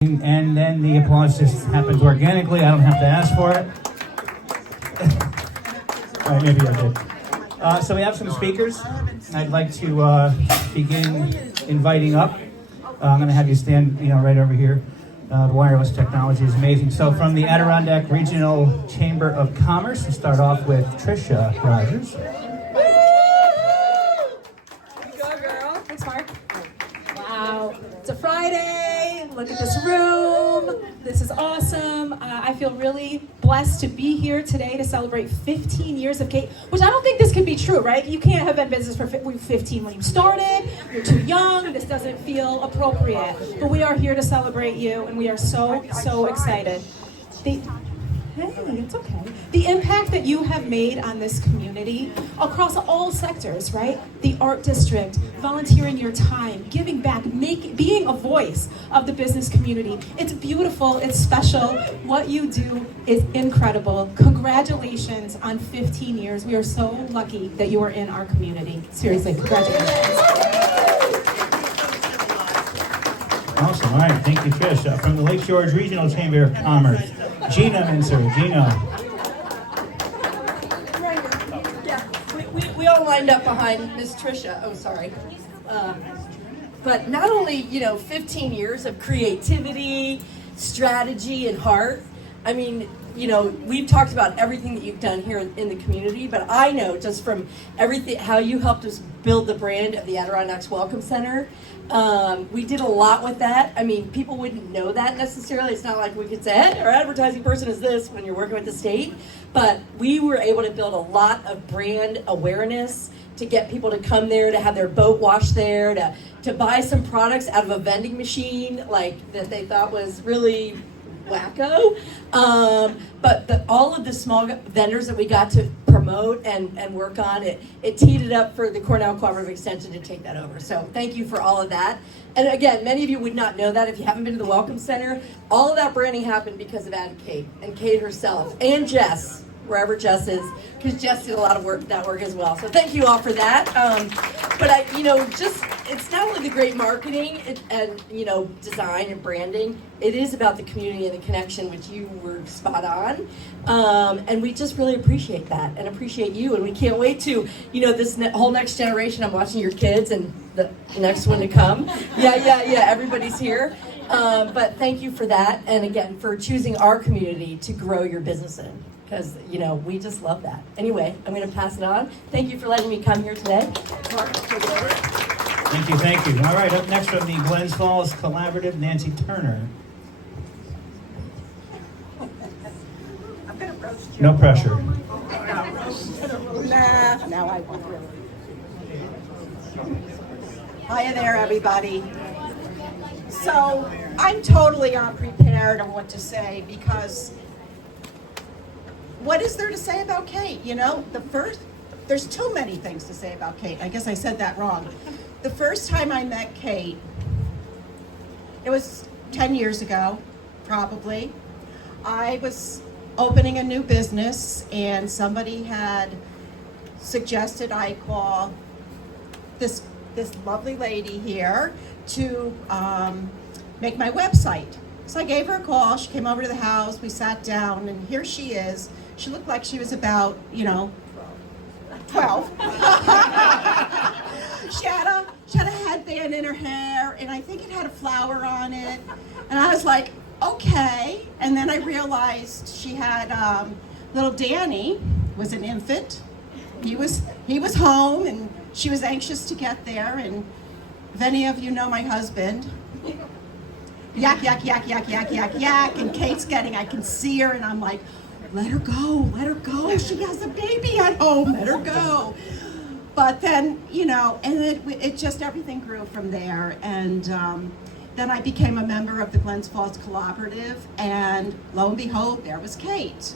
And then the applause just happens organically. I don't have to ask for it. All right, maybe I did. So we have some speakers. I'd like to begin inviting up. I'm going to have you stand, right over here. The wireless technology is amazing. So from the Adirondack Regional Chamber of Commerce, we'll start off with Tricia Rogers. Go, girl. Thanks, Mark. Wow. It's a Friday. Look at this room. This is awesome. I feel really blessed to be here today to celebrate 15 years of Kate, which I don't think this could be true, right? You can't have been in business for 15 when you started. You're too young. This doesn't feel appropriate. But we are here to celebrate you, and we are so excited. Hey, it's okay. The impact that you have made on this community across all sectors, right? The art district, volunteering your time, giving back, being a voice of the business community. It's beautiful, it's special. What you do is incredible. Congratulations on 15 years. We are so lucky that you are in our community. Seriously, congratulations. Awesome. All right. Thank you, Trish. From the Lake George Regional Chamber of Commerce, Gina Mincer. Gina. We all lined up behind Miss Tricia. Oh, sorry. But not only, 15 years of creativity, strategy, and heart. I mean, we've talked about everything that you've done here in the community, but I know just from everything, how you helped us build the brand of the Adirondacks Welcome Center. We did a lot with that. I mean, people wouldn't know that necessarily. It's not like we could say, hey, our advertising person is this when you're working with the state. But we were able to build a lot of brand awareness to get people to come there, to have their boat washed there, to buy some products out of a vending machine like that they thought was really wacko. But all of the small vendors that we got to promote and work on, it teed it up for the Cornell Cooperative Extension to take that over. So thank you for all of that. And again, many of you would not know that if you haven't been to the Welcome Center. All of that branding happened because of Advokate and Kate herself and Jess, wherever Jess is, because Jess did a lot of that work as well. So thank you all for that. But it's not only the great marketing and design and branding. It is about the community and the connection, which you were spot on. And we just really appreciate that and appreciate you. And we can't wait to, this whole next generation. I'm watching your kids and the next one to come. Yeah. Everybody's here. But thank you for that. And again, for choosing our community to grow your business in. Because, we just love that. Anyway, I'm going to pass it on. Thank you for letting me come here today. Thank you. All right, up next from the Glens Falls Collaborative, Nancy Turner. I'm going to roast you. No pressure. Now I won't really. Hiya there, everybody. So, I'm totally unprepared on what to say because what is there to say about Kate? There's too many things to say about Kate. I guess I said that wrong. The first time I met Kate, it was 10 years ago, probably. I was opening a new business and somebody had suggested I call this lovely lady here to make my website. So I gave her a call. She came over to the house. We sat down, and here she is. She looked like she was about, 12. She had a headband in her hair, and I think it had a flower on it. And I was like, okay. And then I realized she had little Danny was an infant. He was home, and she was anxious to get there. And if any of you know my husband, yak, yak, yak, yak, yak, yak, yak, and Kate's I can see her, and I'm like, let her go, she has a baby at home, let her go. But then, and it just, everything grew from there, and then I became a member of the Glens Falls Collaborative, and lo and behold, there was Kate.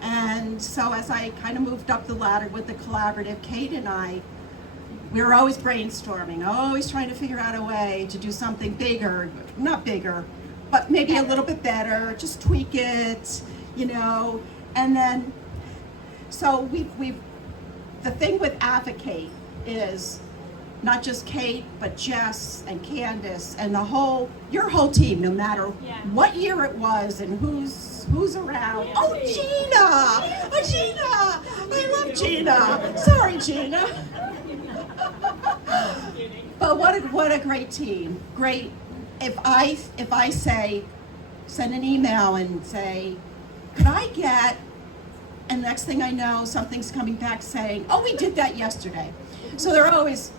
And so as I kind of moved up the ladder with the collaborative, Kate and I, we were always brainstorming, always trying to figure out a way to do something bigger, not bigger, but maybe a little bit better, just tweak it, and then, so the thing with Advocate is not just Kate, but Jess and Candace and your whole team, no matter what year it was and who's around. Oh, Gina! Oh, Gina! I love Gina. Sorry, Gina. But what a great team. Great. If I say, send an email and say, could I get, and next thing I know, something's coming back saying, oh, we did that yesterday. So they're always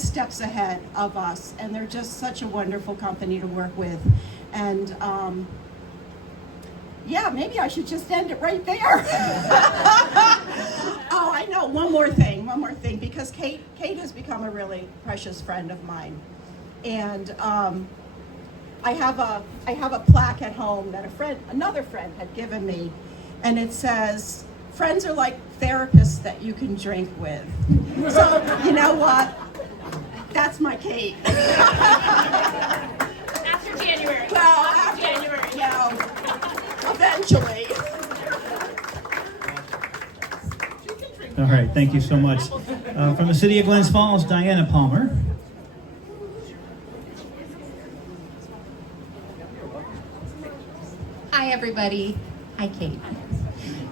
steps ahead of us, and they're just such a wonderful company to work with. And maybe I should just end it right there. Oh, I know, one more thing, because Kate has become a really precious friend of mine. And I have a plaque at home that another friend had given me, and it says, friends are like therapists that you can drink with. So, you know what? That's my Kate. After January. Well, after January. Well, eventually. All right, thank you so much. From the city of Glens Falls, Diana Palmer. Hi, everybody. Hi, Kate.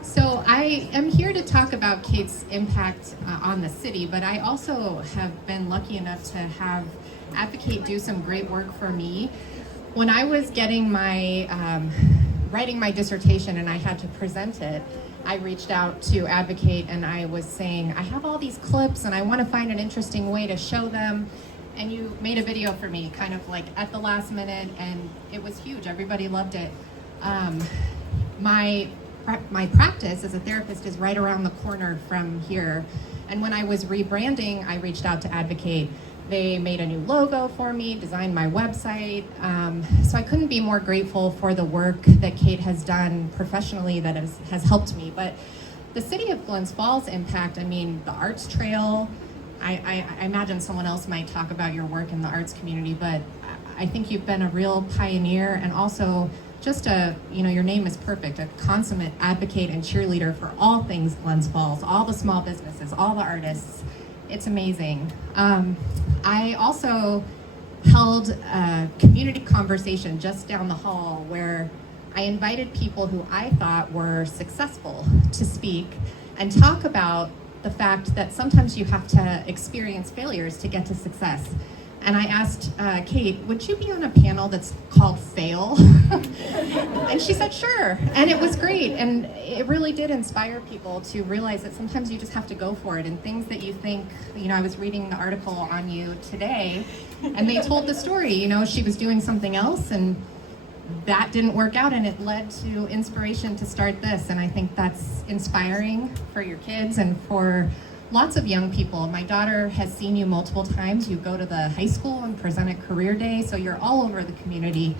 So I am here to talk about Kate's impact on the city, but I also have been lucky enough to have Advocate do some great work for me. When I was getting writing my dissertation and I had to present it, I reached out to Advocate and I was saying, I have all these clips and I want to find an interesting way to show them. And you made a video for me kind of like at the last minute, and it was huge. Everybody loved it. My practice as a therapist is right around the corner from here. And when I was rebranding, I reached out to Advocate. They made a new logo for me, designed my website. So I couldn't be more grateful for the work that Kate has done professionally that has helped me. But the city of Glens Falls impact, I mean, the arts trail, I imagine someone else might talk about your work in the arts community, but I think you've been a real pioneer, and also just your name is perfect, a consummate advocate and cheerleader for all things Glens Falls, all the small businesses, all the artists. It's amazing. I also held a community conversation just down the hall where I invited people who I thought were successful to speak and talk about the fact that sometimes you have to experience failures to get to success. And I asked Kate, would you be on a panel that's called Fail? And she said, sure. And it was great. And it really did inspire people to realize that sometimes you just have to go for it. And things that you think, I was reading the article on you today, and they told the story, she was doing something else and that didn't work out, and it led to inspiration to start this. And I think that's inspiring for your kids and for lots of young people. My daughter has seen you multiple times. You go to the high school and present at Career Day, so you're all over the community.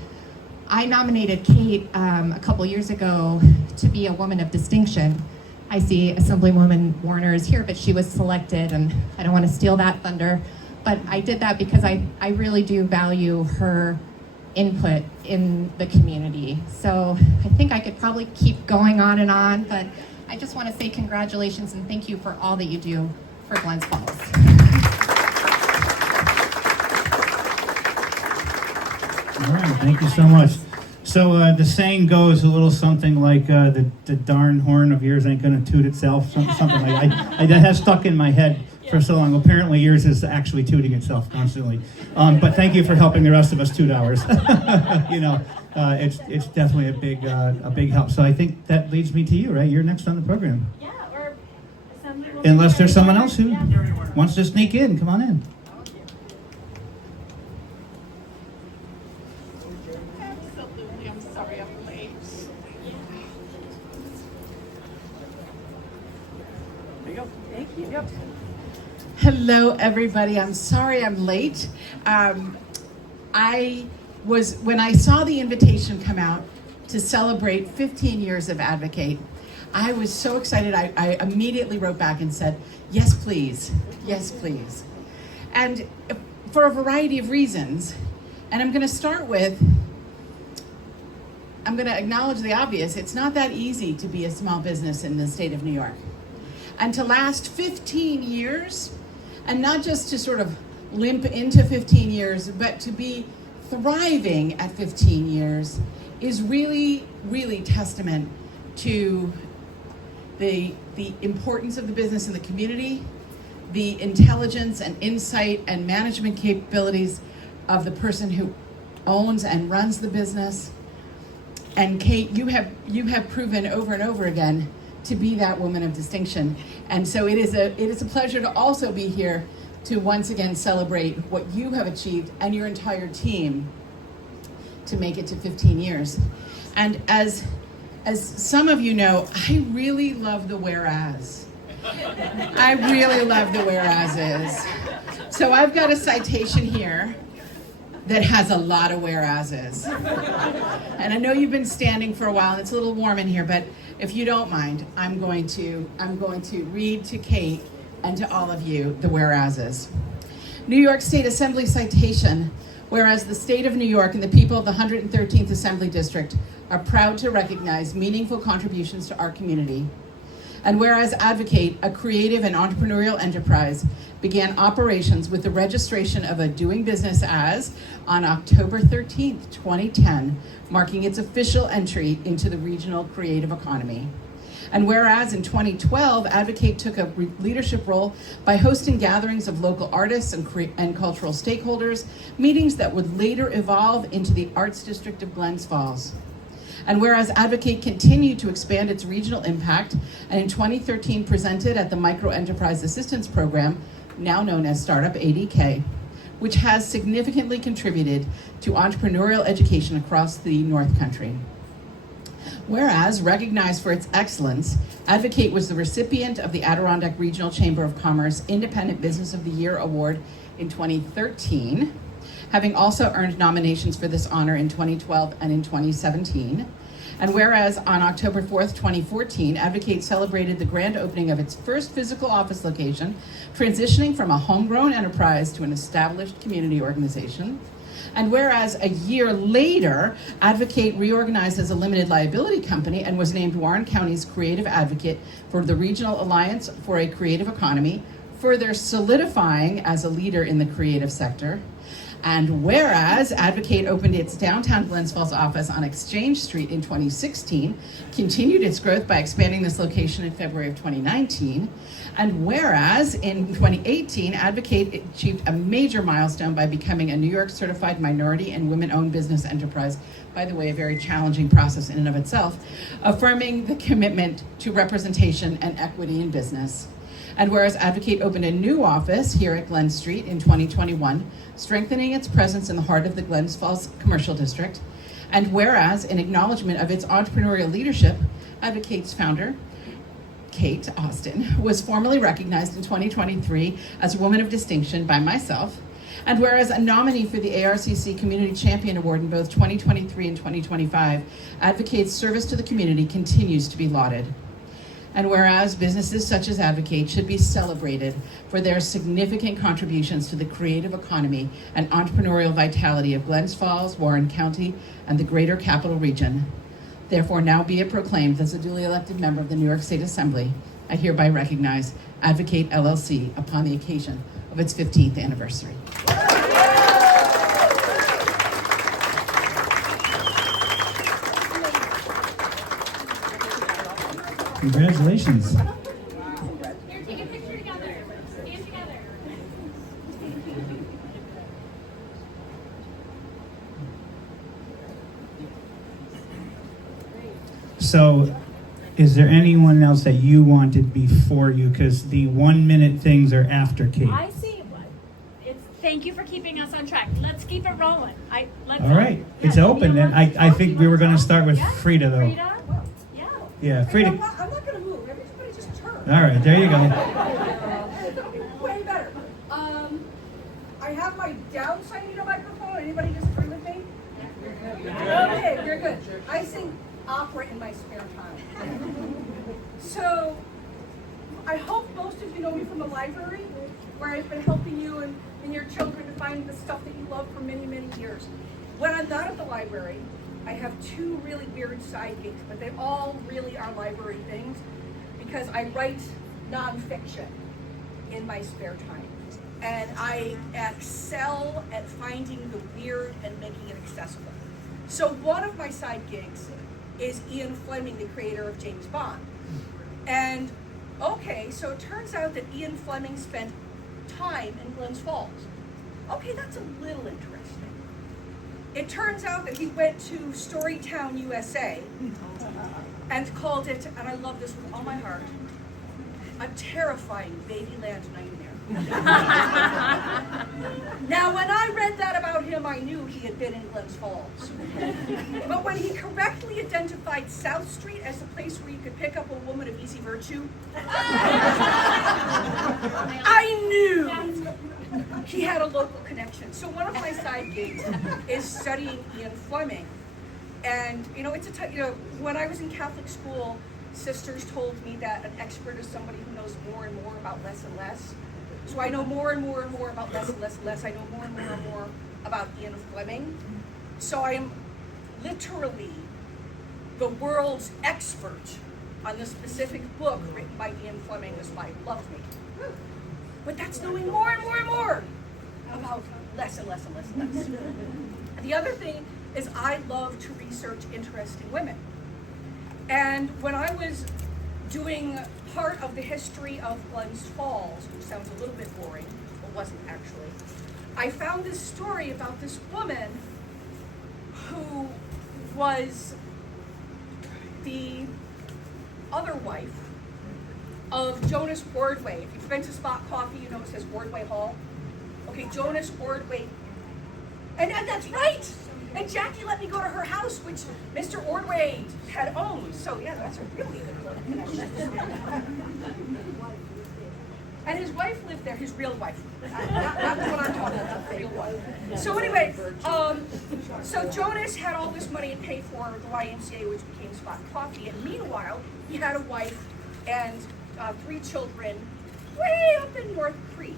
I nominated Kate a couple years ago to be a woman of distinction. I see Assemblywoman Warner is here, but she was selected, and I don't want to steal that thunder. But I did that because I really do value her input in the community. So I think I could probably keep going on, but I just want to say congratulations and thank you for all that you do for Glens Falls. All right, thank you so much. So the saying goes a little something like, the darn horn of yours ain't gonna toot itself, something like that. That has stuck in my head for so long. Apparently yours is actually tooting itself constantly. But thank you for helping the rest of us toot ours. It's definitely a big help. So I think that leads me to you, right? You're next on the program. Yeah, or Assemblywoman. Unless there's someone else who wants to sneak in, come on in. Absolutely. I'm sorry I'm late. There you go. Thank you. Yep. Hello, everybody. I'm sorry I'm late. When I saw the invitation come out to celebrate 15 years of Advocate, I was so excited. I immediately wrote back and said, yes, please. Yes, please. And for a variety of reasons. And I'm going to acknowledge the obvious. It's not that easy to be a small business in the state of New York. And to last 15 years, and not just to sort of limp into 15 years, but to be thriving at 15 years is really, really testament to the importance of the business in the community, the intelligence and insight and management capabilities of the person who owns and runs the business. And Kate, you have proven over and over again to be that woman of distinction. And so it is a pleasure to also be here to once again celebrate what you have achieved and your entire team to make it to 15 years. And as some of you know, I really love the whereas. I really love the whereases. So I've got a citation here that has a lot of whereases. And I know you've been standing for a while and it's a little warm in here, but if you don't mind, I'm going to read to Kate and to all of you the whereases. New York State Assembly citation. Whereas the state of New York and the people of the 113th Assembly District are proud to recognize meaningful contributions to our community. And whereas Advokate, a creative and entrepreneurial enterprise, began operations with the registration of a doing business as on October 13th, 2010, marking its official entry into the regional creative economy. And whereas in 2012, Advokate took a leadership role by hosting gatherings of local artists and cultural stakeholders, meetings that would later evolve into the Arts District of Glens Falls. And whereas Advokate continued to expand its regional impact, and in 2013 presented at the Micro Enterprise Assistance Program, now known as Startup ADK, which has significantly contributed to entrepreneurial education across the North Country. Whereas, recognized for its excellence, Advokate was the recipient of the Adirondack Regional Chamber of Commerce Independent Business of the Year Award in 2013, having also earned nominations for this honor in 2012 and in 2017. And whereas on October 4th, 2014, Advokate celebrated the grand opening of its first physical office location, transitioning from a homegrown enterprise to an established community organization. And whereas a year later, Advokate reorganized as a limited liability company and was named Warren County's Creative Advocate for the Regional Alliance for a Creative Economy, further solidifying as a leader in the creative sector. And whereas Advokate opened its downtown Glens Falls office on Exchange Street in 2016, continued its growth by expanding this location in February of 2019, and whereas in 2018, Advokate achieved a major milestone by becoming a New York Certified Minority and Women-Owned Business Enterprise, by the way, a very challenging process in and of itself, affirming the commitment to representation and equity in business. And whereas Advokate opened a new office here at Glen Street in 2021, strengthening its presence in the heart of the Glens Falls Commercial District. And whereas, in acknowledgement of its entrepreneurial leadership, Advocate's founder, Kate Austin, was formally recognized in 2023 as a Woman of Distinction by myself. And whereas a nominee for the ARCC Community Champion Award in both 2023 and 2025, Advocate's service to the community continues to be lauded. And whereas businesses such as Advokate should be celebrated for their significant contributions to the creative economy and entrepreneurial vitality of Glens Falls, Warren County, and the greater Capital Region, therefore now be it proclaimed as a duly elected member of the New York State Assembly, I hereby recognize Advokate LLC upon the occasion of its 15th anniversary. Congratulations. Here, take a picture together. Stand together. So, is there anyone else that you wanted before you? Because the 1 minute things are after Kate. I see. Thank you for keeping us on track. Let's keep it rolling. All right, it's open. And I think we were going to start with Frida, though. Frida? Yeah. Yeah, Frida. I'm not going to move. Everybody just turn. All right, there you go. Way better. I have my downside microphone. Anybody disagree with me? Okay, very good. I sing opera in my spare time. So, I hope most of you know me from the library, where I've been helping you and your children to find the stuff that you love for many, many years. When I'm not at the library, I have two really weird side gigs, but they all really are library things because I write nonfiction in my spare time. and I excel at finding the weird and making it accessible. So one of my side gigs is Ian Fleming, the creator of James Bond. And okay, so it turns out that Ian Fleming spent time in Glens Falls. Okay, that's a little interesting. It turns out that he went to Storytown, USA, and called it, and I love this with all my heart, a terrifying Babyland nightmare. Now, when I read that about him, I knew he had been in Glens Falls. But when he correctly identified South Street as the place where you could pick up a woman of easy virtue, I knew he had a local connection. So one of my side gigs is studying Ian Fleming. And, you know, when I was in Catholic school, sisters told me that an expert is somebody who knows more and more about less and less. So I know more and more and more about less and less and less. I know more and more and more about Ian Fleming. So I am literally the world's expert on the specific book written by Ian Fleming, This Life Loved Me. But that's knowing more and more and more about less and less and less and less. The other thing is I love to research interesting women. And when I was doing part of the history of Glens Falls, which sounds a little bit boring, but wasn't actually, I found this story about this woman who was the other wife of Jonas Ordway. If you've been to Spot Coffee, you know it says Ordway Hall. Okay, Jonas Ordway. And that's right! And Jackie let me go to her house, which Mr. Ordway had owned. So yeah, that's a really good connection. And his wife lived there, his real wife. Not the one I'm talking about, the real wife. So anyway, so Jonas had all this money to pay for the YMCA, which became Spot Coffee. And meanwhile, he had a wife and 3 children way up in North Creek.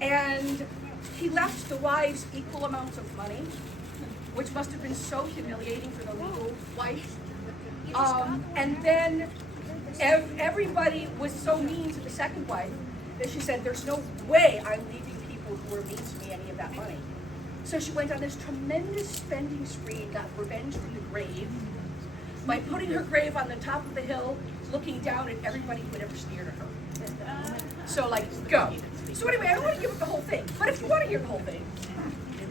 And he left the wives equal amounts of money, which must have been so humiliating for the little wife. And then everybody was so mean to the second wife that she said, there's no way I'm leaving people who are mean to me any of that money. So she went on this tremendous spending spree and got revenge from the grave by putting her grave on the top of the hill, looking down at everybody who had ever sneered at her. So like, go. So anyway, I don't want to give it the whole thing, but if you want to hear the whole thing,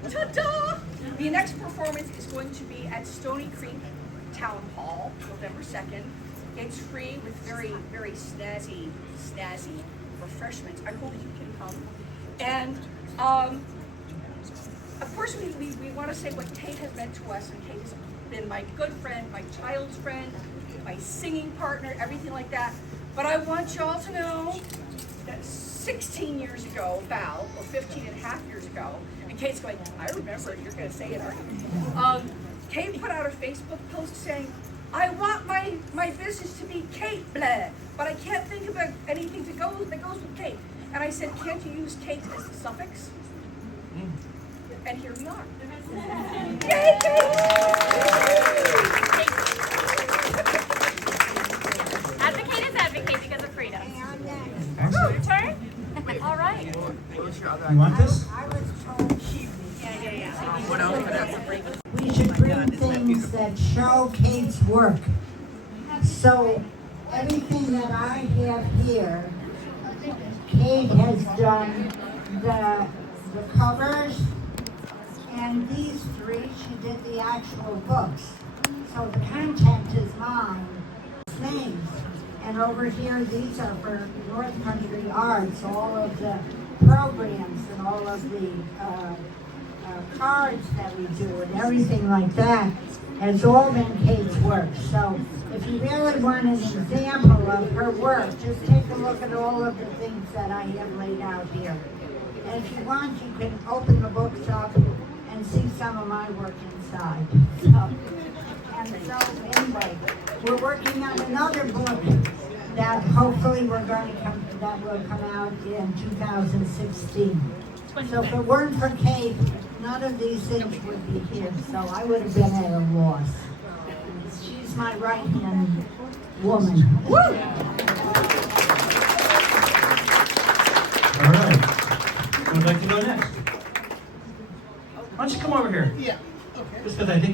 ta-da! The next performance is going to be at Stony Creek Town Hall, November 2nd. It's free with very, very snazzy refreshments. I hope you can come. And of course, we want to say what Kate has meant to us, and Kate has been my good friend, my child's friend, my singing partner, everything like that. But I want you all to know that 16 years ago, Val, or 15 and a half years ago, and Kate's going, I remember, you're going to say it, aren't you? Kate put out a Facebook post saying, I want my business to be Kate blah, but I can't think of anything that goes with Kate. And I said, can't you use Kate as the suffix? And here we are. Yay, Kate! Advocate is advocate because of freedom. Excellent. Your turn? All right. You want this? We should bring things that show Kate's work. So everything that I have here, Kate has done the covers, and these 3, she did the actual books. So the content is mine, names. And over here, these are for North Country Arts, all of the programs and all of the cards that we do and everything like that has all been Kate's work. So if you really want an example of her work, just take a look at all of the things that I have laid out here. And if you want, you can open the books up and see some of my work inside. So anyway, we're working on another book that hopefully that will come out in 2016. So if it weren't for Kate, none of these things would be here. So I would have been at a loss. She's my right-hand woman. Woo! All right.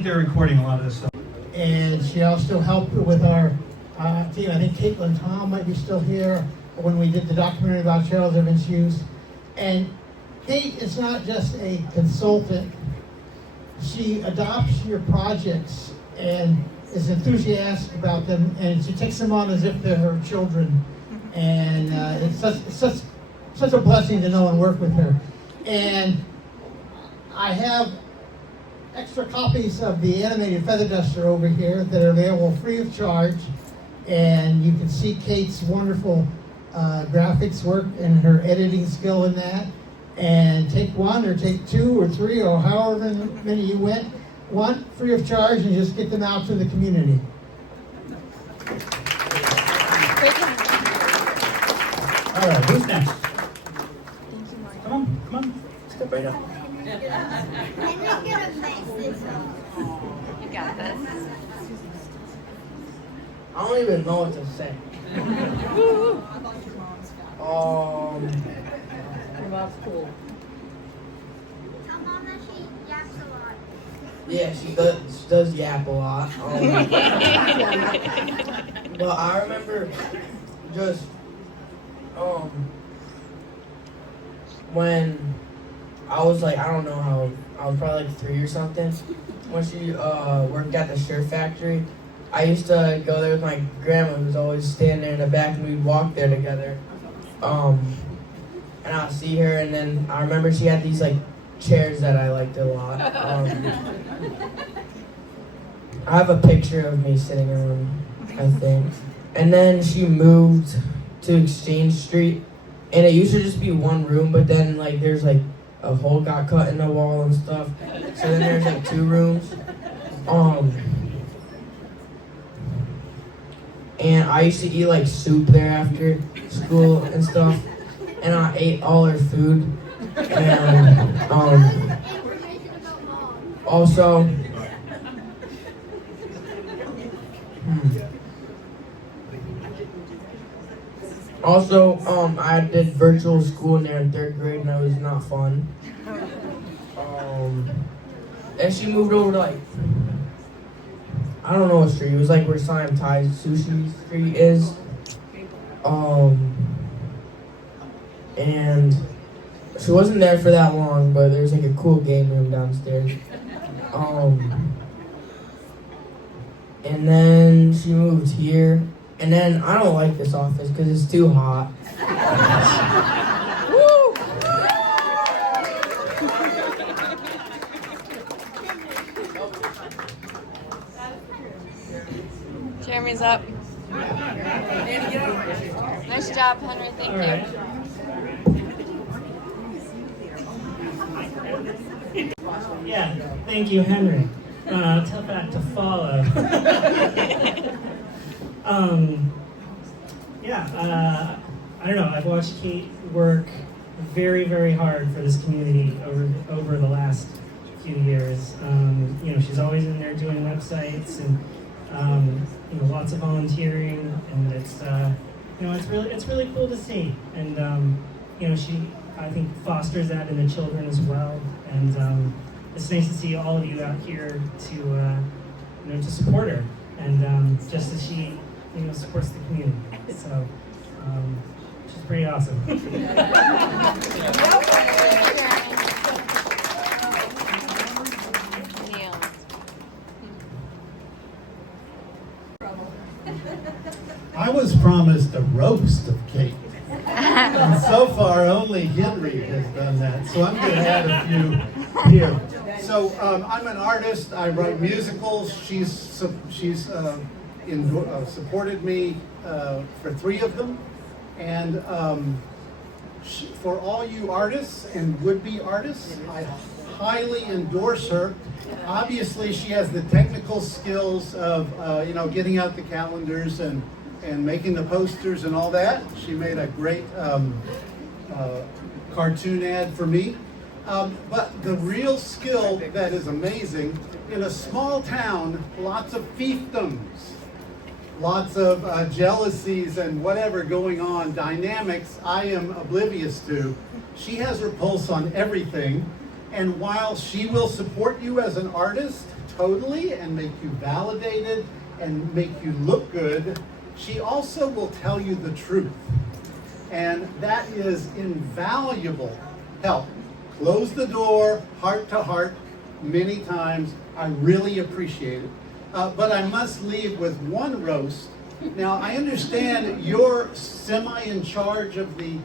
they're recording a lot of this stuff. And she also helped with our team. I think Caitlin Tom might be still here when we did the documentary about Cheryl's Evans Hughes. And Kate is not just a consultant. She adopts your projects and is enthusiastic about them, and she takes them on as if they're her children. And it's such a blessing to know and work with her. And I have extra copies of the animated feather duster over here that are available free of charge, and you can see Kate's wonderful graphics work and her editing skill in that. And take one or take two or three or however many you want free of charge, and just get them out to the community. All right, who's next? Come on, step right up. You got this. I don't even know what to say. Your mom's cool. Tell Mom that she yaps a lot. Yeah, she does yap a lot. But I remember just when I was like, I don't know how, I was probably like 3 or something, when she worked at the shirt factory. I used to go there with my grandma, who was always standing there in the back, and we'd walk there together. And I'd see her, and then I remember she had these like chairs that I liked a lot. I have a picture of me sitting in one, I think. And then she moved to Exchange Street, and it used to just be one room, but then like there's like a hole got cut in the wall and stuff. So then there's like 2 rooms. And I used to eat like soup there after school and stuff. And I ate all her food. And also I did virtual school in there in 3rd grade, and that was not fun. And she moved over to like, I don't know what street. It was like where Siam Thai Sushi Street is. And she wasn't there for that long, but there's like a cool game room downstairs. And then she moved here. And then I don't like this office because it's too hot. Jeremy's up. Nice job, Henry. Thank you. Yeah, thank you, Henry. Tough act to follow. I don't know. I've watched Kate work very, very hard for this community over the last few years. She's always in there doing websites and lots of volunteering, and it's really cool to see. And she, I think, fosters that in the children as well. And it's nice to see all of you out here to support her, and just as she supports the community. So she's pretty awesome. I was promised a roast of Kate. And so far, only Henry has done that. So I'm going to add a few here. So I'm an artist. I write musicals. She's supported me for 3 of them. And for all you artists and would-be artists, I highly endorse her. Obviously, she has the technical skills of getting out the calendars and making the posters and all that. She made a great cartoon ad for me. But the real skill that is amazing, in a small town, lots of fiefdoms, lots of jealousies and whatever going on, dynamics I am oblivious to. She has her pulse on everything. And while she will support you as an artist totally and make you validated and make you look good, she also will tell you the truth. And that is invaluable help. Close the door, heart to heart, many times. I really appreciate it. But I must leave with one roast. Now, I understand you're in charge of the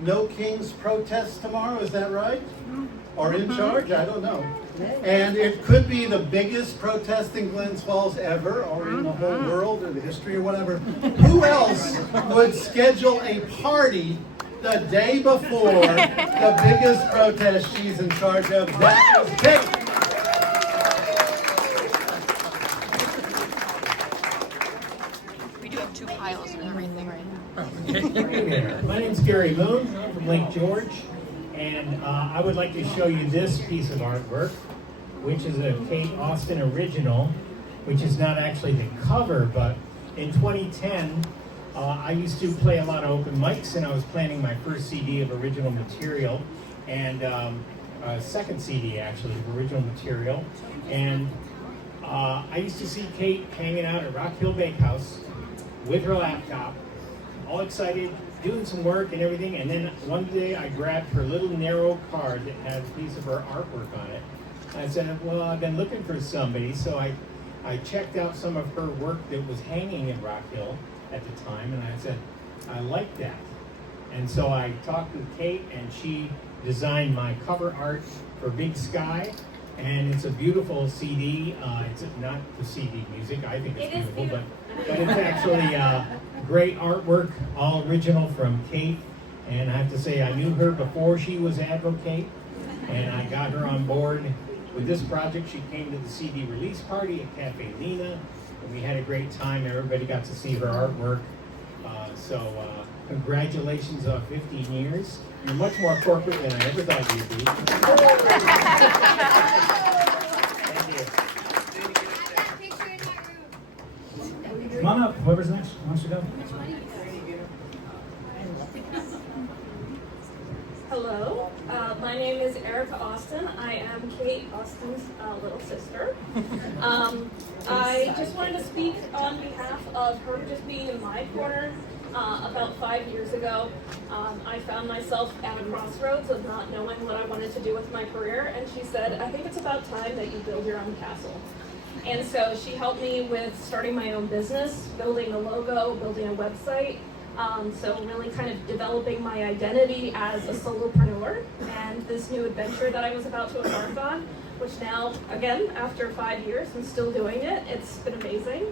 No Kings protest tomorrow, is that right? Or in charge? I don't know. And it could be the biggest protest in Glens Falls ever, or in the whole world, or the history, or whatever. Who else would schedule a party the day before the biggest protest she's in charge of? That is Kate. We do have 2 piles of everything right now. My name's Gary Moon. I'm from Lake George, and I would like to show you this piece of artwork, which is a Kate Austin original, which is not actually the cover, but in 2010, I used to play a lot of open mics, and I was planning my first CD of original material, and second CD actually of original material, and I used to see Kate hanging out at Rock Hill Bakehouse with her laptop, all excited, doing some work and everything, and then one day I grabbed her little narrow card that had a piece of her artwork on it. I said, well, I've been looking for somebody, so I checked out some of her work that was hanging in Rock Hill at the time, and I said, I like that. And so I talked with Kate, and she designed my cover art for Big Sky, and it's a beautiful CD. It's not the CD music, I think it's beautiful, but it's actually great artwork, all original from Kate. And I have to say, I knew her before she was Advokate, and I got her on board with this project. She came to the CD release party at Cafe Lena, and we had a great time. Everybody got to see her artwork. So congratulations on 15 years. You're much more corporate than I ever thought you'd be. Thank you. Come on up, whoever's next wants to go. Hello, my name is Erica Austin. I am Kate Austin's little sister. I just wanted to speak on behalf of her just being in my corner. About 5 years ago, I found myself at a crossroads of not knowing what I wanted to do with my career, and she said, I think it's about time that you build your own castle. And so she helped me with starting my own business, building a logo, building a website, so really kind of developing my identity as a solopreneur, and this new adventure that I was about to embark on, which now, again, after 5 years, I'm still doing it. It's been amazing.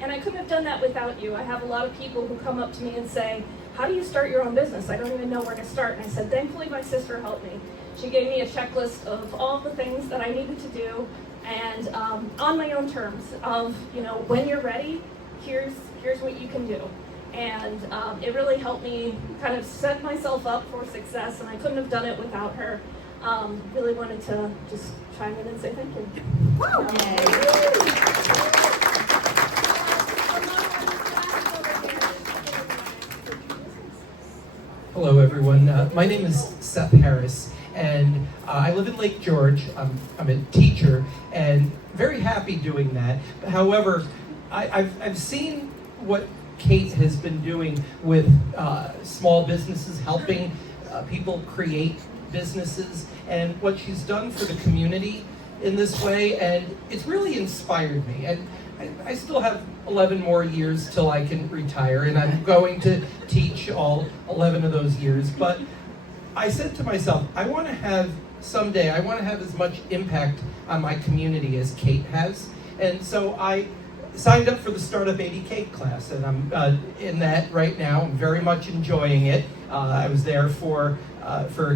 And I couldn't have done that without you. I have a lot of people who come up to me and say, how do you start your own business? I don't even know where to start. And I said, thankfully my sister helped me. She gave me a checklist of all the things that I needed to do, and on my own terms of, you know, when you're ready, here's what you can do. And it really helped me kind of set myself up for success, and I couldn't have done it without her. Really wanted to just chime in and say thank you. Hello, everyone. My name is Seth Harris, and I live in Lake George. I'm a teacher, and very happy doing that. However, I've seen what Kate has been doing with small businesses, helping people create businesses, and what she's done for the community in this way, and it's really inspired me. And I still have 11 more years till I can retire, and I'm going to teach all 11 of those years. But I said to myself, I want to have as much impact on my community as Kate has. And so I signed up for the Startup 80K class, and I'm in that right now. I'm very much enjoying it. I was there for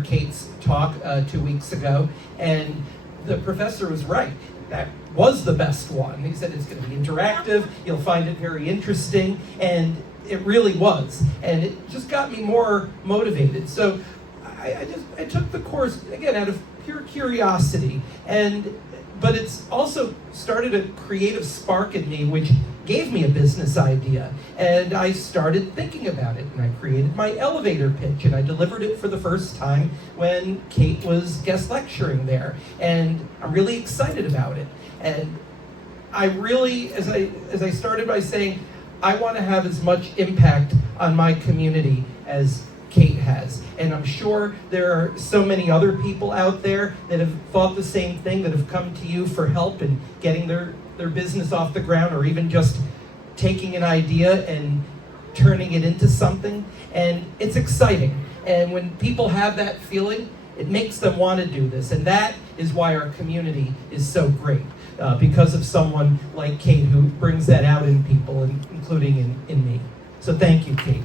Kate's talk 2 weeks ago, and the professor was right. That was the best one. He said it's going to be interactive, you'll find it very interesting, and it really was. And it just got me more motivated. So I took the course, again, out of pure curiosity, and but it's also started a creative spark in me, which gave me a business idea. And I started thinking about it, and I created my elevator pitch, and I delivered it for the first time when Kate was guest lecturing there. And I'm really excited about it. And I really, as I started by saying, I want to have as much impact on my community as Kate has. And I'm sure there are so many other people out there that have thought the same thing, that have come to you for help in getting their business off the ground, or even just taking an idea and turning it into something. And it's exciting. And when people have that feeling, it makes them want to do this. And that is why our community is so great. Because of someone like Kate who brings that out in people, including in me. So thank you, Kate.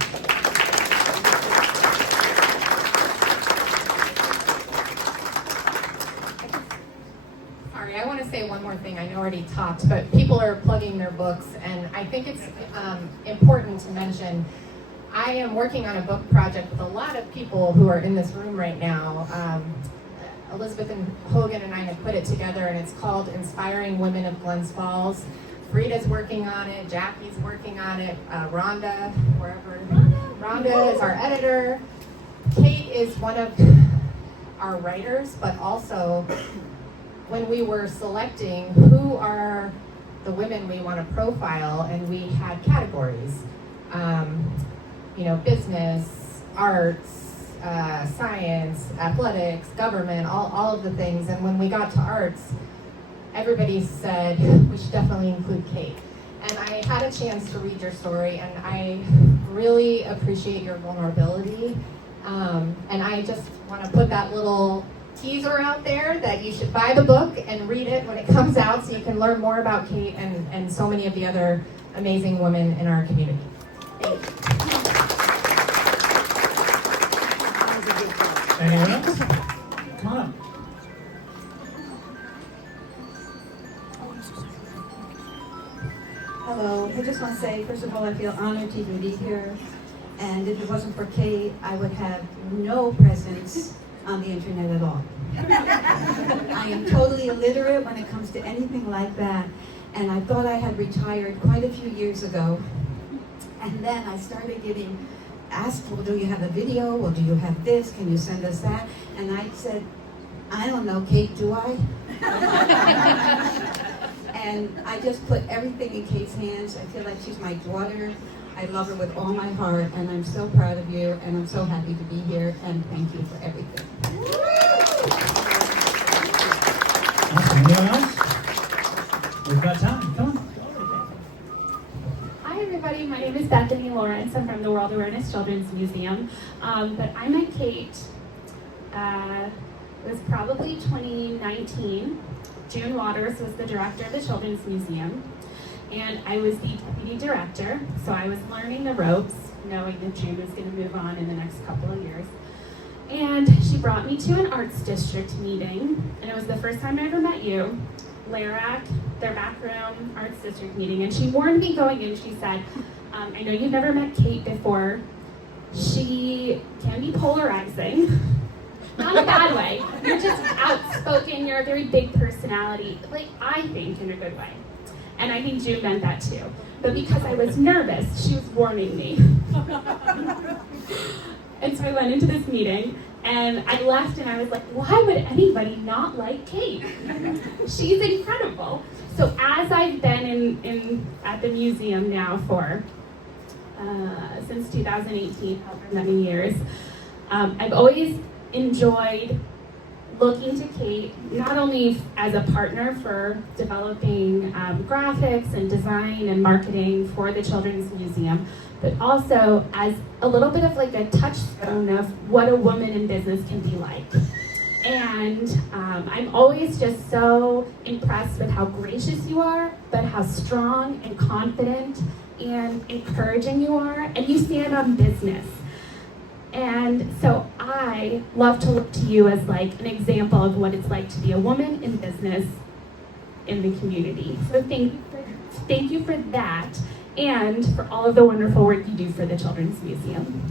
Sorry, I want to say one more thing. I know I already talked, but people are plugging their books, and I think it's important to mention I am working on a book project with a lot of people who are in this room right now. Elizabeth and Hogan and I have put it together, and it's called Inspiring Women of Glens Falls. Frida's working on it, Jackie's working on it, Rhonda, wherever. Rhonda is our editor. Kate is one of our writers, but also when we were selecting who are the women we want to profile, and we had categories, business, arts, science, athletics, government, all of the things. And when we got to arts, everybody said we should definitely include Kate. And I had a chance to read your story, and I really appreciate your vulnerability. And I just want to put that little teaser out there that you should buy the book and read it when it comes out, so you can learn more about Kate and so many of the other amazing women in our community. Thank you. Anyone else? Come on up. Hello, I just want to say, first of all, I feel honored to even be here. And if it wasn't for Kate, I would have no presence on the internet at all. I am totally illiterate when it comes to anything like that. And I thought I had retired quite a few years ago. And then I started getting asked, well, do you have a video? Well, do you have this? Can you send us that? And I said, I don't know, Kate, do I? And I just put everything in Kate's hands. I feel like she's my daughter. I love her with all my heart, and I'm so proud of you, and I'm so happy to be here, and thank you for everything. Awesome. Anyone else? We've got time. Come on. Hi everybody, my name is Bethany Lawrence. I'm from the World Awareness Children's Museum. But I met Kate, it was probably 2019. June Waters was the director of the Children's Museum, and I was the deputy director, so I was learning the ropes, knowing that June was going to move on in the next couple of years. And she brought me to an arts district meeting, and it was the first time I ever met you, LARAC, their backroom arts district meeting, and she warned me going in. She said, I know you've never met Kate before. She can be polarizing. Not in a bad way. You're just outspoken, you're a very big personality, like I think in a good way. And I think June meant that too. But because I was nervous, she was warning me. And so I went into this meeting, and I left, and I was like, why would anybody not like Kate? She's incredible. So as I've been at the museum now for, since 2018, however many years, I've always enjoyed looking to Kate, not only as a partner for developing graphics and design and marketing for the Children's Museum, but also as a little bit of like a touchstone of what a woman in business can be like. And I'm always just so impressed with how gracious you are, but how strong and confident and encouraging you are, and you stand on business. And so I love to look to you as like an example of what it's like to be a woman in business in the community. So thank you for that, and for all of the wonderful work you do for the Children's Museum.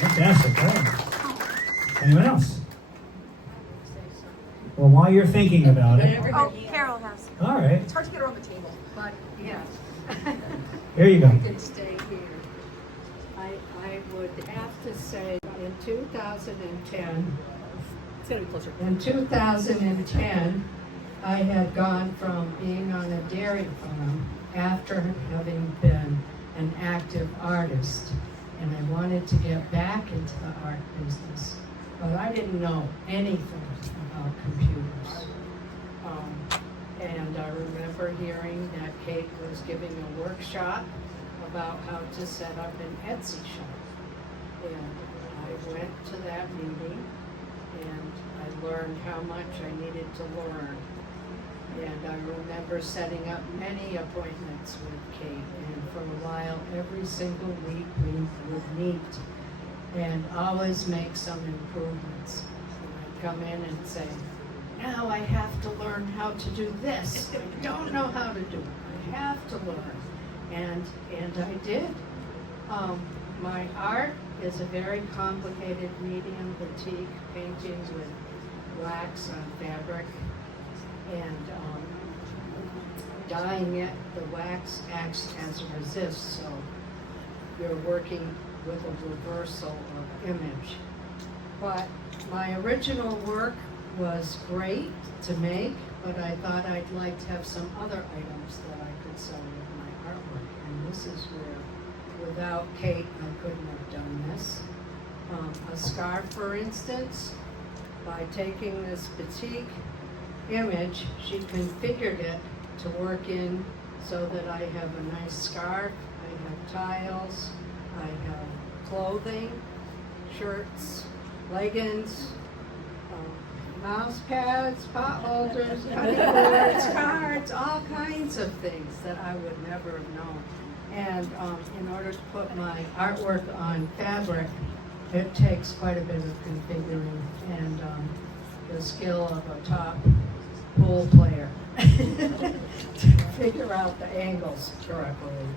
Fantastic. All right. Anyone else? Well, while you're thinking about it, Oh, Carol has. all right, It's hard to get her on the table, but yes. here you go. I can stay here. I would have to say in 2010, It's gonna be closer. in 2010, I had gone from being on a dairy farm after having been an active artist, and I wanted to get back into the art business, but I didn't know anything about computers. And I remember hearing that Kate was giving a workshop about how to set up an Etsy shop. And I went to that meeting and I learned how much I needed to learn. And I remember setting up many appointments with Kate, and for a while, every single week we would meet and always make some improvements. And I'd come in and say, now I have to learn how to do this. I don't know how to do it. I have to learn. And I did. My art is a very complicated medium batik painting with wax on fabric and dyeing it. The wax acts as a resist, so you're working with a reversal of image. But my original work was great to make, but I thought I'd like to have some other items that I could sell with my artwork. And this is where, without Kate, I couldn't have done this. A scarf, for instance, by taking this batik image, she configured it to work in so that I have a nice scarf, I have tiles, I have clothing, shirts, leggings, mouse pads, pot holders, cutting boards, cards, all kinds of things that I would never have known. And in order to put my artwork on fabric, it takes quite a bit of configuring and the skill of a top pool player to figure out the angles correctly.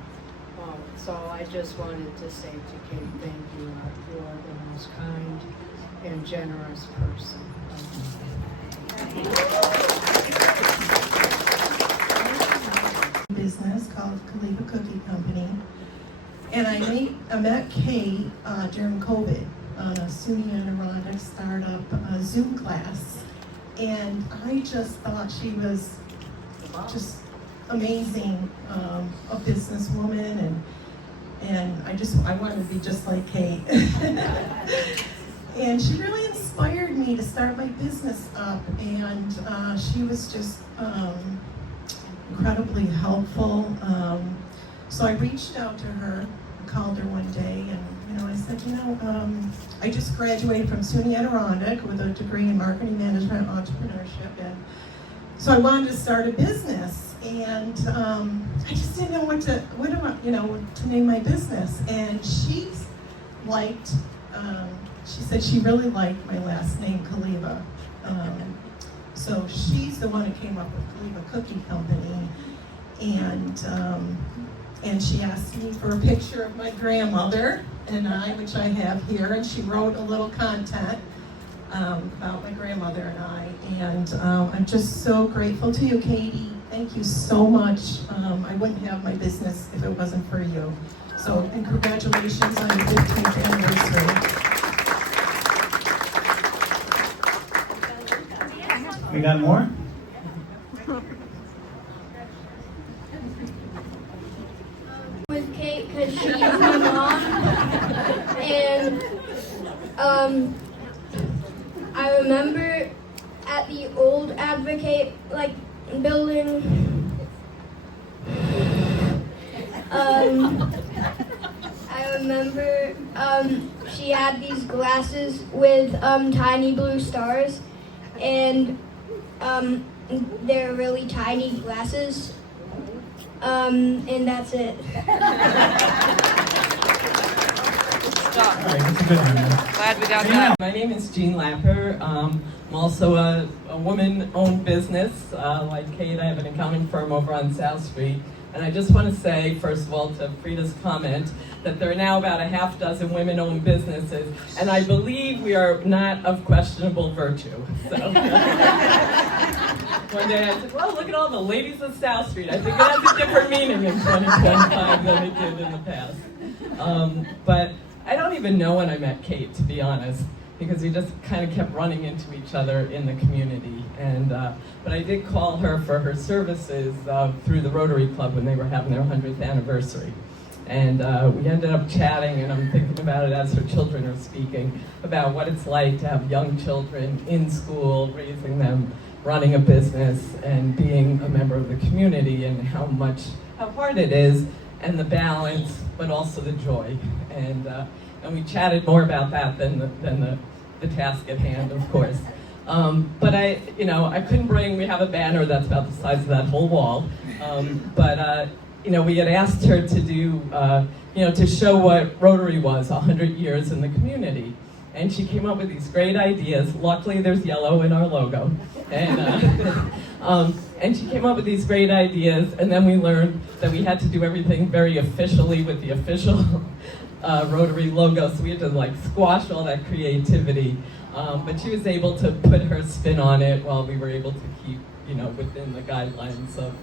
So I just wanted to say to Kate, thank you. You are the most kind and generous person. Business called Khalifa Cookie Company, and I met Kate during COVID on a SUNY Adirondack startup Zoom class, and I just thought she was just amazing, a businesswoman, and I wanted to be just like Kate. And she really inspired me to start my business up, and she was just incredibly helpful. So I reached out to her, called her one day, and I said, I just graduated from SUNY Adirondack with a degree in marketing management and entrepreneurship, and so I wanted to start a business, and I just didn't know what to name my business. And she said she really liked my last name, Khalifa. So she's the one who came up with Khalifa Cookie Company, and she asked me for a picture of my grandmother and I, which I have here, and she wrote a little content about my grandmother and I, and I'm just so grateful to you, Katie. Thank you so much. I wouldn't have my business if it wasn't for you. So, and congratulations on your 15th anniversary. We got more? With Kate because she's my mom, and I remember at the old Advocate building. I remember she had these glasses with tiny blue stars, and they're really tiny glasses. And that's it. Stop. Glad we got that. My name is Jean Lapper. I'm also a woman-owned business. Like Kate, I have an accounting firm over on South Street. And I just want to say, first of all, to Frida's comment, that there are now about a half dozen women-owned businesses, and I believe we are not of questionable virtue. So one day I said, well, look at all the ladies of South Street. I think it has a different meaning in 2025 than it did in the past. But I don't even know when I met Kate, to be honest, because we just kind of kept running into each other in the community. And but I did call her for her services through the Rotary Club when they were having their 100th anniversary. And we ended up chatting, and I'm thinking about it as her children are speaking, about what it's like to have young children in school, raising them, running a business, and being a member of the community, and how hard it is, and the balance, but also the joy. And we chatted more about that than the task at hand, of course. But I couldn't bring, we have a banner that's about the size of that whole wall, but we had asked her to do, to show what Rotary was 100 years in the community. And she came up with these great ideas. Luckily, there's yellow in our logo. And she came up with these great ideas, and then we learned that we had to do everything very officially with the official Rotary logo, so we had to squash all that creativity. But she was able to put her spin on it while we were able to keep, within the guidelines of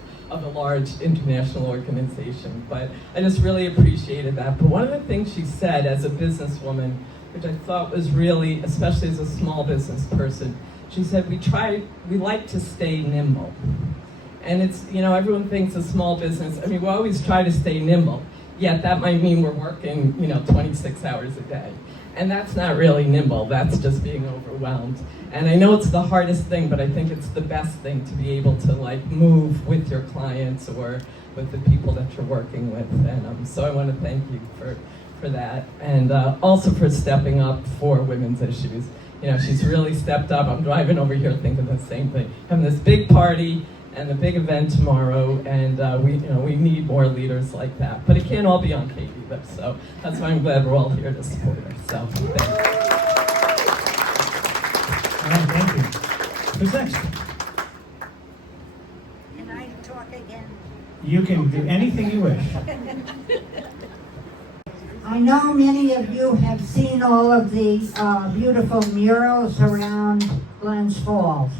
a large international organization. But I just really appreciated that. But one of the things she said as a businesswoman, which I thought was really, especially as a small business person, she said, we like to stay nimble. And it's, everyone thinks a small business, we always try to stay nimble, yet that might mean we're working, 26 hours a day. And that's not really nimble, that's just being overwhelmed. And I know it's the hardest thing, but I think it's the best thing to be able to move with your clients or with the people that you're working with. And so I want to thank you for that, and also for stepping up for women's issues. She's really stepped up. I'm driving over here thinking the same thing. Having this big party and the big event tomorrow, and we need more leaders like that. But it can't all be on Kate either, so that's why I'm glad we're all here to support her. So thank you. All right, thank you. Who's next? Can I talk again? You can do anything you wish. I know many of you have seen all of the beautiful murals around Glens Falls.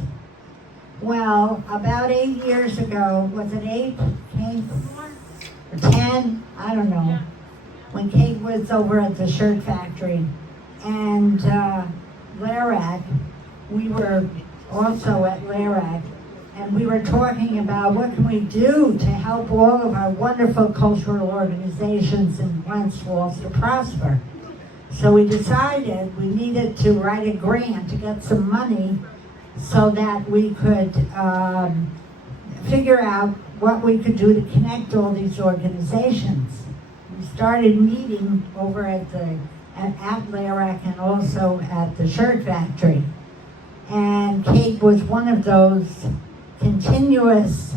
Well, about 8 years ago, was it 8? Kate? Or 10? I don't know. When Kate was over at the shirt factory and Larac, we were also at Larac, and we were talking about what can we do to help all of our wonderful cultural organizations in Glens Falls to prosper. So we decided we needed to write a grant to get some money so that we could figure out what we could do to connect all these organizations. We started meeting over at Larac and also at the shirt factory. And Kate was one of those continuous,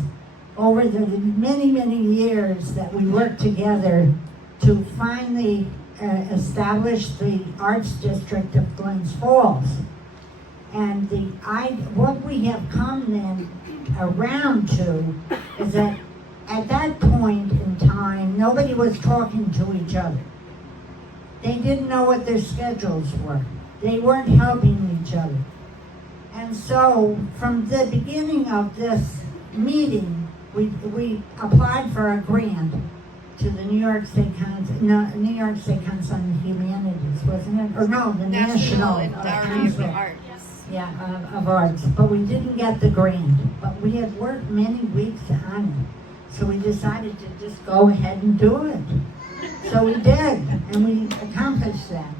over the many, many years that we worked together to finally establish the Arts District of Glens Falls. And what we have come then around to is that at that point in time, nobody was talking to each other. They didn't know what their schedules were. They weren't helping each other. And so, from the beginning of this meeting, we applied for a grant to the New York State Council on Humanities, wasn't it? Or no, the National Endowment of Arts. Yeah, of Arts. But we didn't get the grant. But we had worked many weeks on it, so we decided to just go ahead and do it. So we did, and we accomplished that.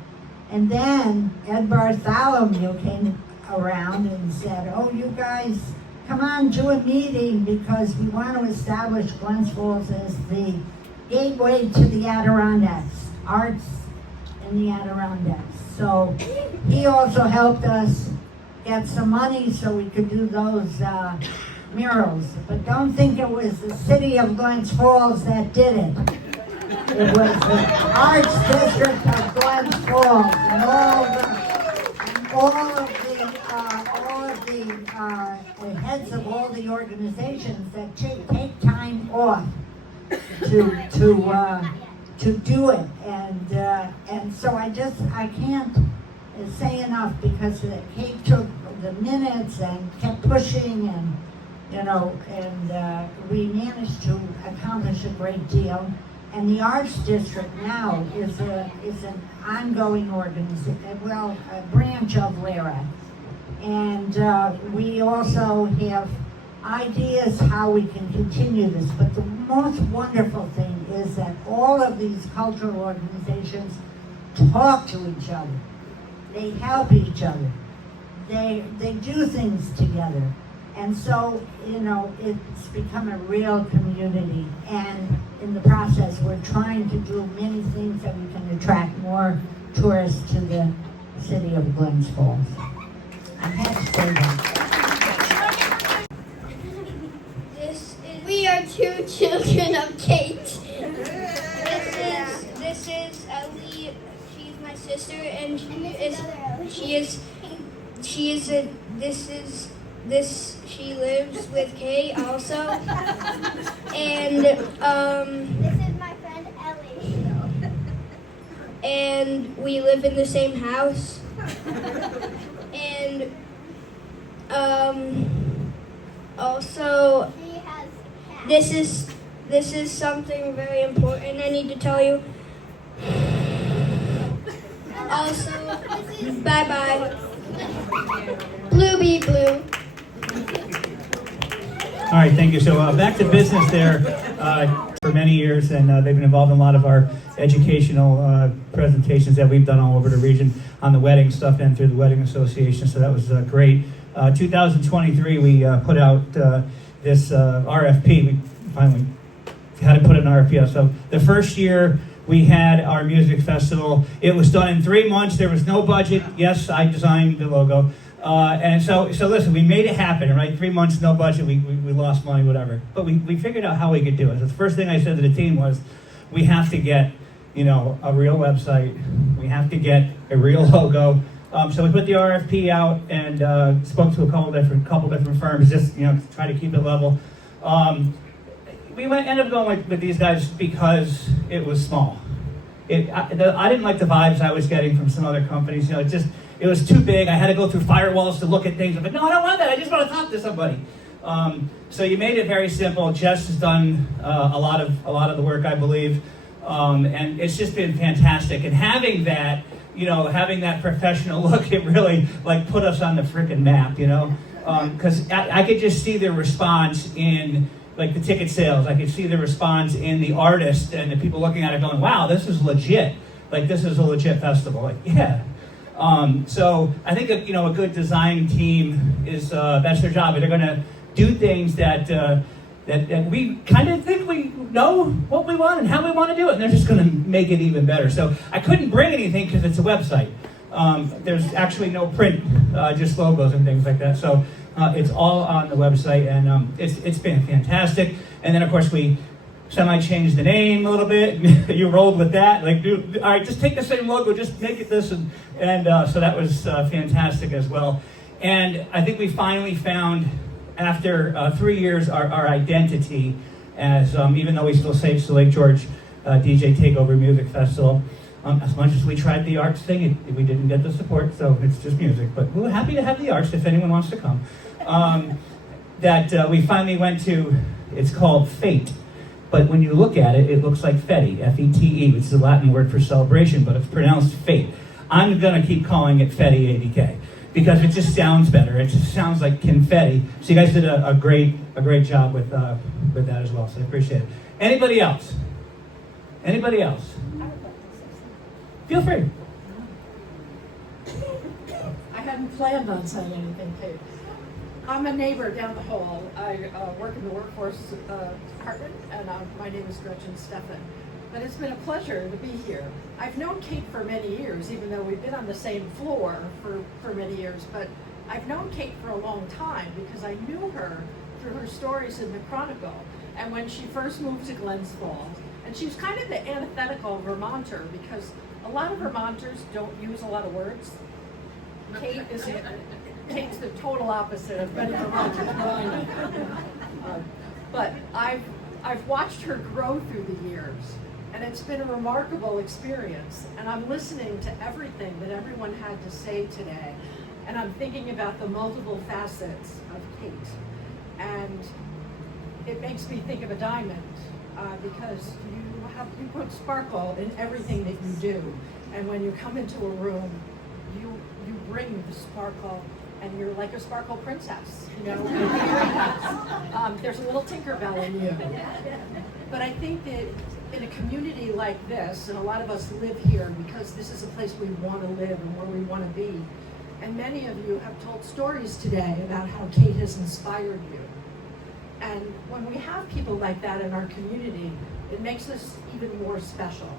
And then Ed Bartholomew came around and said, oh, you guys, come on, do a meeting because we want to establish Glens Falls as the gateway to the Adirondacks, arts in the Adirondacks. So he also helped us get some money so we could do those murals. But don't think it was the city of Glens Falls that did it. It was the Arts District of Glens Falls, and all of the heads of all the organizations that take time off to do it, and so I can't say enough, because Kate took the minutes and kept pushing, and we managed to accomplish a great deal. And the Arts District now is an ongoing organization, a branch of LARA. And we also have ideas how we can continue this. But the most wonderful thing is that all of these cultural organizations talk to each other. They help each other. They do things together. And so, it's become a real community. And in the process, we're trying to do many things that we can attract more tourists to the city of Glens Falls. I had to say that. We are two children of Kate. This is Ellie. She's my sister, and she lives with Kate also. And this is my friend Ellie. And we live in the same house. And also this is something very important I need to tell you. Also, bye-bye. Blue be blue. All right, thank you. So back to business there for many years, and they've been involved in a lot of our educational presentations that we've done all over the region on the wedding stuff and through the Wedding Association, so that was great. 2023, we put out this RFP. We finally had to put an RFP out. So the first year we had our music festival. It was done in 3 months. There was no budget. Yes, I designed the logo. And so listen, we made it happen, right? 3 months, no budget, we lost money, whatever. But we figured out how we could do it. So the first thing I said to the team was, we have to get, a real website. We have to get a real logo. So we put the RFP out and spoke to a couple different firms, just, to try to keep it level. We ended up going with these guys because it was small. I didn't like the vibes I was getting from some other companies. It was too big. I had to go through firewalls to look at things. I'm like, no, I don't want that. I just want to talk to somebody. So you made it very simple. Jess has done a lot of the work, I believe, and it's just been fantastic. And having that, having that professional look, it really put us on the freaking map. Because I could just see the response in the ticket sales. I could see the response in the artists and the people looking at it going, wow, this is legit. This is a legit festival. Yeah. So I think a good design team is that's their job. They're going to do things that we kind of think we know what we want and how we want to do it, and they're just going to make it even better. So I couldn't bring anything because it's a website. There's actually no print, just logos and things like that. So it's all on the website, and it's been fantastic. And then of course we semi-changed the name a little bit. You rolled with that. Dude, all right, just take the same logo, just make it this, and so that was fantastic as well. And I think we finally found, after 3 years, our identity as, even though we still say it's the Lake George DJ Takeover Music Festival. As much as we tried the arts thing, we didn't get the support, so it's just music. But we're happy to have the arts if anyone wants to come. We finally went to, it's called Fate. But when you look at it, it looks like Fete, F-E-T-E, which is a Latin word for celebration, but it's pronounced Fate. I'm going to keep calling it Fete ADK because it just sounds better. It just sounds like confetti. So you guys did a great job with that as well, so I appreciate it. Anybody else? Anybody else? Feel free. I hadn't planned on saying anything, Kate. I'm a neighbor down the hall. I work in the workforce department, and my name is Gretchen Steffen. But it's been a pleasure to be here. I've known Kate for many years, even though we've been on the same floor for many years. But I've known Kate for a long time because I knew her through her stories in the Chronicle. And when she first moved to Glens Falls, and she was kind of the antithetical Vermonter because a lot of Vermonters don't use a lot of words. Kate's the total opposite of many Vermonters growing up. But I've I've watched her grow through the years, and it's been a remarkable experience. And I'm listening to everything that everyone had to say today, and I'm thinking about the multiple facets of Kate. And it makes me think of a diamond, because you put sparkle in everything that you do. And when you come into a room, you bring the sparkle, and you're like a sparkle princess, you know? There's a little Tinkerbell in you. But I think that in a community like this, and a lot of us live here because this is a place we want to live and where we want to be, and many of you have told stories today about how Kate has inspired you. And when we have people like that in our community, it makes us even more special.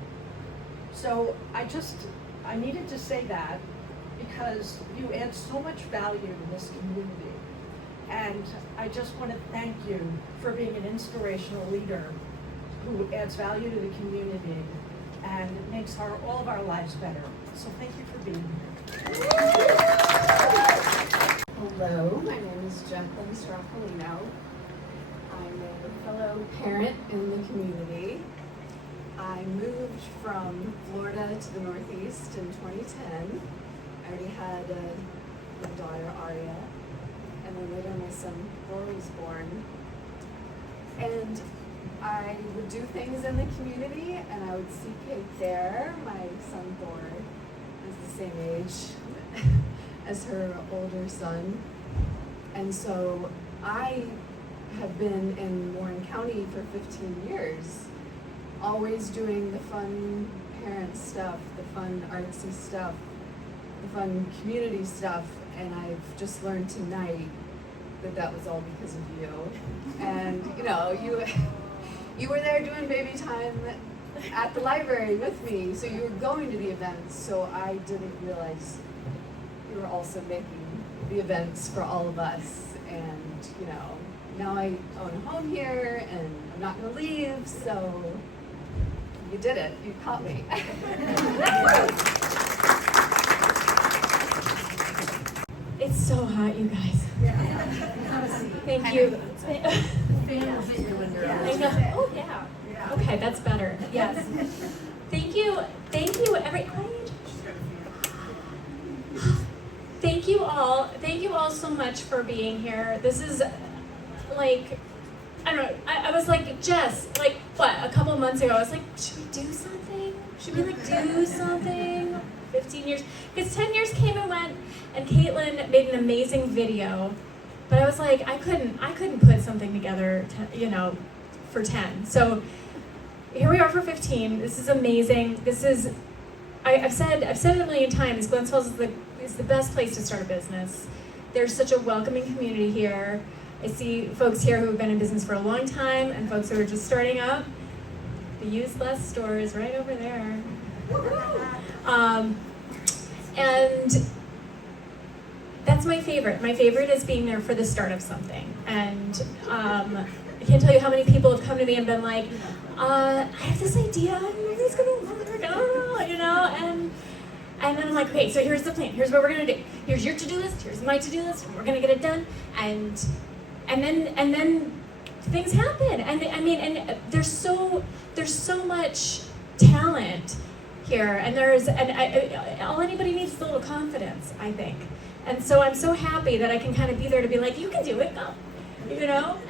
So I needed to say that because you add so much value in this community. And I just want to thank you for being an inspirational leader who adds value to the community and makes all of our lives better. So thank you for being here. Hello, my name is Jacqueline Straffolino. I'm a fellow parent in the community. I moved from Florida to the Northeast in 2010. I already had a daughter, Aria, and then later my son, Rory, was born. And I would do things in the community, and I would see Kate there. My son, Thor, is the same age as her older son. And so I have been in Warren County for 15 years, always doing the fun parent stuff, the fun artsy stuff, the fun community stuff, and I've just learned tonight that that was all because of you. And you know, you were there doing baby time at the library with me, so you were going to the events, so I didn't realize you were also making the events for all of us. And you know, now I own a home here, and I'm not gonna leave, so you did it, you caught me. It's so hot, you guys. Thank you. I know. Oh yeah. Okay, that's better. Yes. Thank you. Thank you, Thank you all. Thank you all so much for being here. This is like, I don't know. I was like, Jess, like what? A couple of months ago, I was like, should we do something? Should we like do something? 15 years, because 10 years came and went, and Caitlin made an amazing video, but I was like, I couldn't put something together, for 10. So here we are for 15. This is amazing. This is, I've said it a million times. Glens Falls is the best place to start a business. There's such a welcoming community here. I see folks here who have been in business for a long time, and folks who are just starting up. The Use Less store is right over there. And that's my favorite. My favorite is being there for the start of something. And I can't tell you how many people have come to me and been like, I have this idea, I don't know if it's gonna work, I don't know, and then I'm like, okay, so here's the plan, here's what we're gonna do. Here's your to-do list, here's my to-do list, and we're gonna get it done. And then things happen. And I mean, and there's so much talent here, and all anybody needs is a little confidence, I think. And so I'm so happy that I can kind of be there to be like, you can do it, go,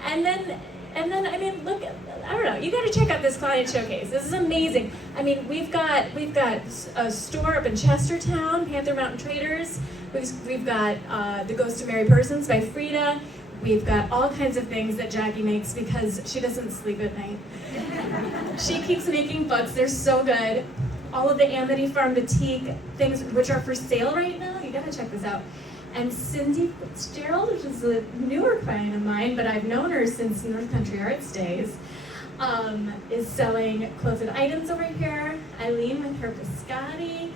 And then I mean, look, I don't know. You got to check out this client showcase. This is amazing. I mean, we've got a store up in Chestertown, Panther Mountain Traders. We've got the Ghost of Mary Persons by Frida. We've got all kinds of things that Jackie makes because she doesn't sleep at night. She keeps making books. They're so good. All of the Amity Farm Boutique things, which are for sale right now. You gotta check this out. And Cindy Fitzgerald, which is a newer client of mine, but I've known her since North Country Arts days, is selling clothing items over here. Eileen with her biscotti.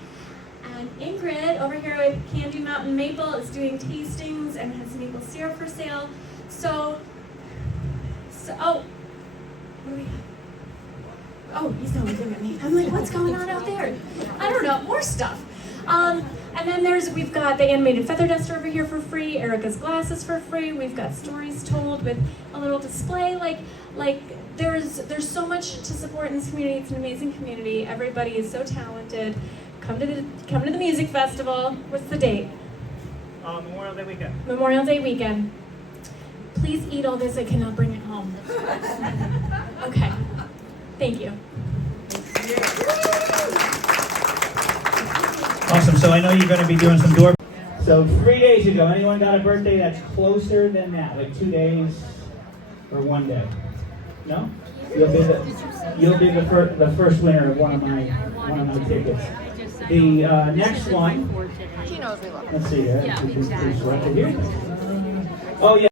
And Ingrid over here with Candy Mountain Maple is doing tastings and has maple syrup for sale. So oh, what do we have? Oh, he's not looking at me. I'm like, what's going on out there? I don't know, more stuff. And then we've got the animated feather duster over here for free, Erica's glasses for free. We've got stories told with a little display. Like there's so much to support in this community. It's an amazing community. Everybody is so talented. Come to the music festival. What's the date? Memorial Day weekend. Memorial Day weekend. Please eat all this. I cannot bring it home. Okay. Thank you. Awesome. So I know you're going to be doing some door. So 3 days ago, anyone got a birthday that's closer than that, like 2 days or 1 day? No? You'll be the first winner of one of my tickets. The next one. He knows we love him. Let's see here. Yeah, exactly. Oh yeah.